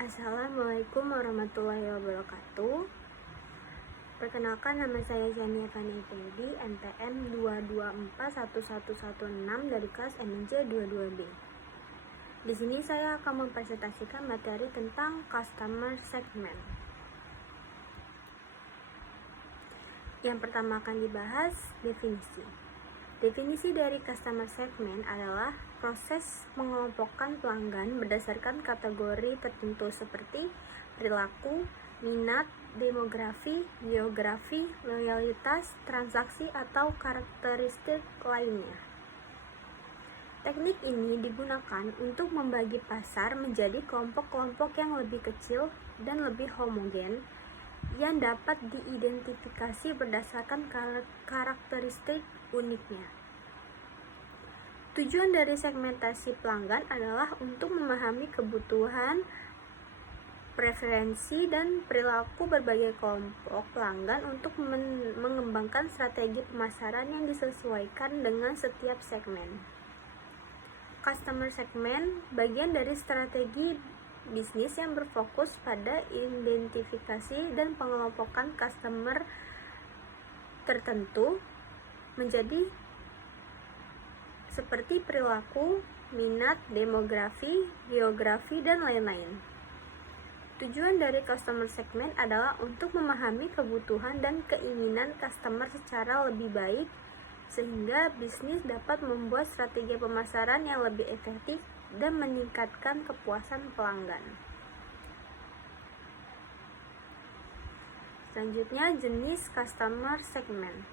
Assalamualaikum warahmatullahi wabarakatuh. Perkenalkan, nama saya Jania Fani Effendi, NPM 2241116 dari kelas MNC 22B. Di sini saya akan mempresentasikan materi tentang customer segment. Yang pertama akan dibahas definisi. Definisi dari customer segment adalah proses mengelompokkan pelanggan berdasarkan kategori tertentu seperti perilaku, minat, demografi, geografi, loyalitas, transaksi, atau karakteristik lainnya. Teknik ini digunakan untuk membagi pasar menjadi kelompok-kelompok yang lebih kecil dan lebih homogen yang dapat diidentifikasi berdasarkan karakteristik uniknya. Tujuan dari segmentasi pelanggan adalah untuk memahami kebutuhan, preferensi, dan perilaku berbagai kelompok pelanggan untuk mengembangkan strategi pemasaran yang disesuaikan dengan setiap segmen. Customer segment bagian dari strategi bisnis yang berfokus pada identifikasi dan pengelompokan customer tertentu menjadi seperti perilaku, minat, demografi, geografi, dan lain-lain. Tujuan dari customer segment adalah untuk memahami kebutuhan dan keinginan customer secara lebih baik sehingga bisnis dapat membuat strategi pemasaran yang lebih efektif dan meningkatkan kepuasan pelanggan. Selanjutnya, jenis customer segment.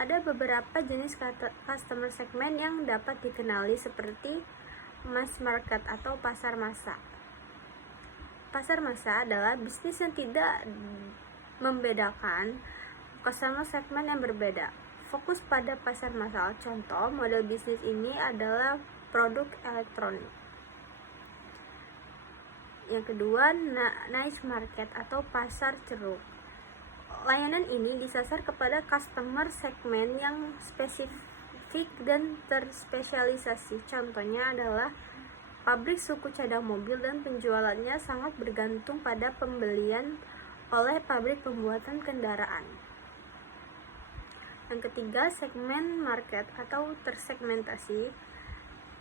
Ada beberapa jenis customer segment yang dapat dikenali seperti mass market atau pasar massa. Pasar massa adalah bisnis yang tidak membedakan customer segment yang berbeda. Fokus pada pasar massal. Contoh model bisnis ini adalah produk elektronik. Yang kedua, niche market atau pasar ceruk. Layanan ini disasar kepada customer segment yang spesifik dan terspesialisasi. Contohnya adalah pabrik suku cadang mobil dan penjualannya sangat bergantung pada pembelian oleh pabrik pembuatan kendaraan. Yang ketiga, segmen market atau tersegmentasi.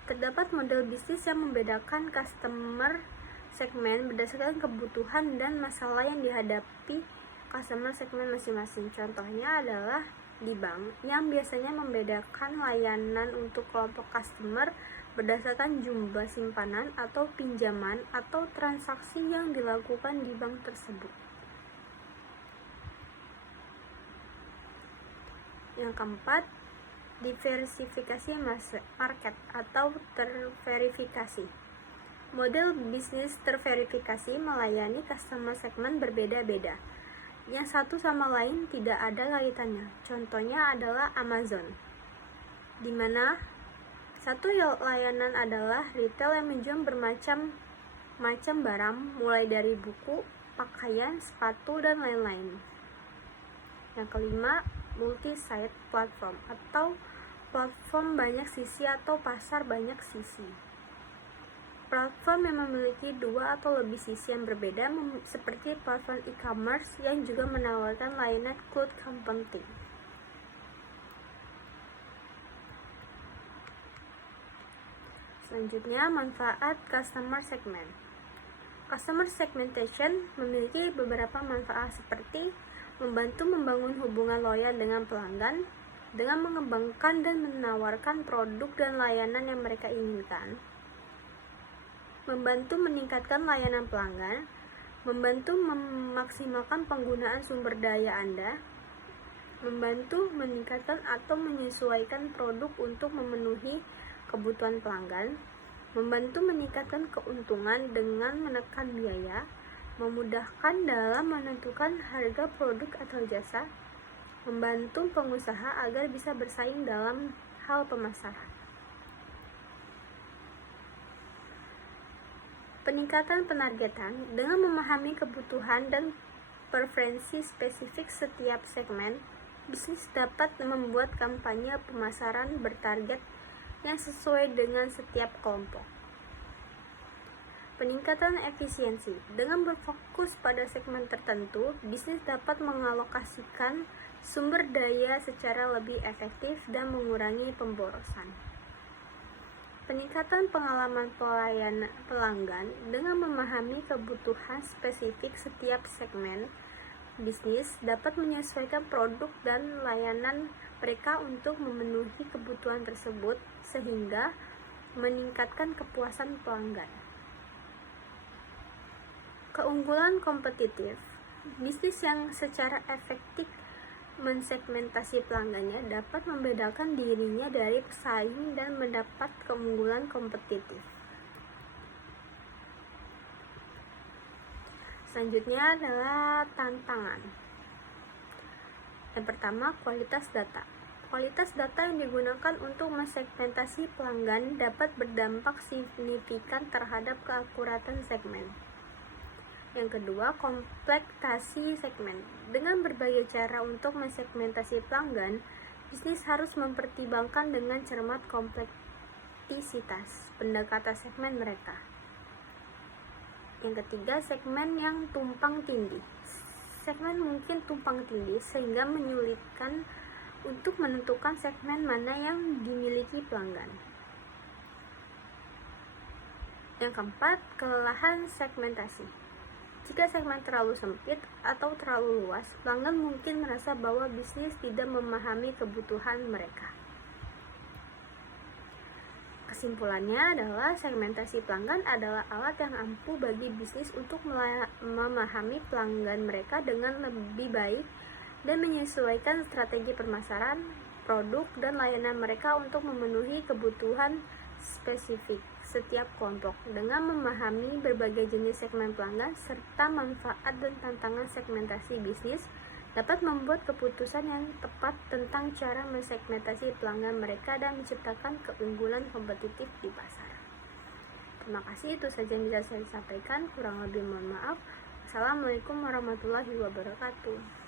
Terdapat model bisnis yang membedakan customer segmen berdasarkan kebutuhan dan masalah yang dihadapi customer segmen masing-masing. Contohnya adalah di bank yang biasanya membedakan layanan untuk kelompok customer berdasarkan jumlah simpanan atau pinjaman atau transaksi yang dilakukan di bank tersebut. Yang keempat, diversifikasi market atau terverifikasi. Model bisnis terverifikasi melayani customer segmen berbeda-beda, yang satu sama lain tidak ada kaitannya. Contohnya adalah Amazon, di mana satu layanan adalah retail yang menjual bermacam-macam barang, mulai dari buku, pakaian, sepatu, dan lain-lain. Yang kelima, multi-site platform atau platform banyak sisi atau pasar banyak sisi. Platform yang memiliki dua atau lebih sisi yang berbeda seperti platform e-commerce yang juga menawarkan layanan cloud computing. Selanjutnya, manfaat customer segment. Customer segmentation memiliki beberapa manfaat seperti membantu membangun hubungan loyal dengan pelanggan dengan mengembangkan dan menawarkan produk dan layanan yang mereka inginkan, membantu meningkatkan layanan pelanggan, membantu memaksimalkan penggunaan sumber daya Anda, membantu meningkatkan atau menyesuaikan produk untuk memenuhi kebutuhan pelanggan, membantu meningkatkan keuntungan dengan menekan biaya, memudahkan dalam menentukan harga produk atau jasa, membantu pengusaha agar bisa bersaing dalam hal pemasaran. Peningkatan penargetan. Dengan memahami kebutuhan dan preferensi spesifik setiap segmen, bisnis dapat membuat kampanye pemasaran bertarget yang sesuai dengan setiap kelompok. Peningkatan efisiensi. Dengan berfokus pada segmen tertentu, bisnis dapat mengalokasikan sumber daya secara lebih efektif dan mengurangi pemborosan. Peningkatan pengalaman pelayanan pelanggan. Dengan memahami kebutuhan spesifik setiap segmen, bisnis dapat menyesuaikan produk dan layanan mereka untuk memenuhi kebutuhan tersebut sehingga meningkatkan kepuasan pelanggan. Keunggulan kompetitif. Bisnis yang secara efektif mensegmentasi pelanggannya dapat membedakan dirinya dari pesaing dan mendapat keunggulan kompetitif. Selanjutnya adalah tantangan. Yang pertama, kualitas data. Kualitas data yang digunakan untuk mensegmentasi pelanggan dapat berdampak signifikan terhadap keakuratan segmen. Yang kedua, kompleksasi segmen. Dengan berbagai cara untuk mensegmentasi pelanggan, bisnis harus mempertimbangkan dengan cermat kompleksitas pendekatan segmen mereka. Yang ketiga, segmen yang tumpang tindih. Segmen mungkin tumpang tindih sehingga menyulitkan untuk menentukan segmen mana yang dimiliki pelanggan. Yang keempat, kelelahan segmentasi. Jika segmen terlalu sempit atau terlalu luas, pelanggan mungkin merasa bahwa bisnis tidak memahami kebutuhan mereka. Kesimpulannya adalah segmentasi pelanggan adalah alat yang ampuh bagi bisnis untuk memahami pelanggan mereka dengan lebih baik dan menyesuaikan strategi pemasaran, produk, dan layanan mereka untuk memenuhi kebutuhan spesifik setiap kelompok. Dengan memahami berbagai jenis segmen pelanggan serta manfaat dan tantangan segmentasi bisnis dapat membuat keputusan yang tepat tentang cara mensegmentasi pelanggan mereka dan menciptakan keunggulan kompetitif di pasar. Terima kasih, itu saja yang bisa saya sampaikan. Kurang lebih mohon maaf. Assalamualaikum warahmatullahi wabarakatuh.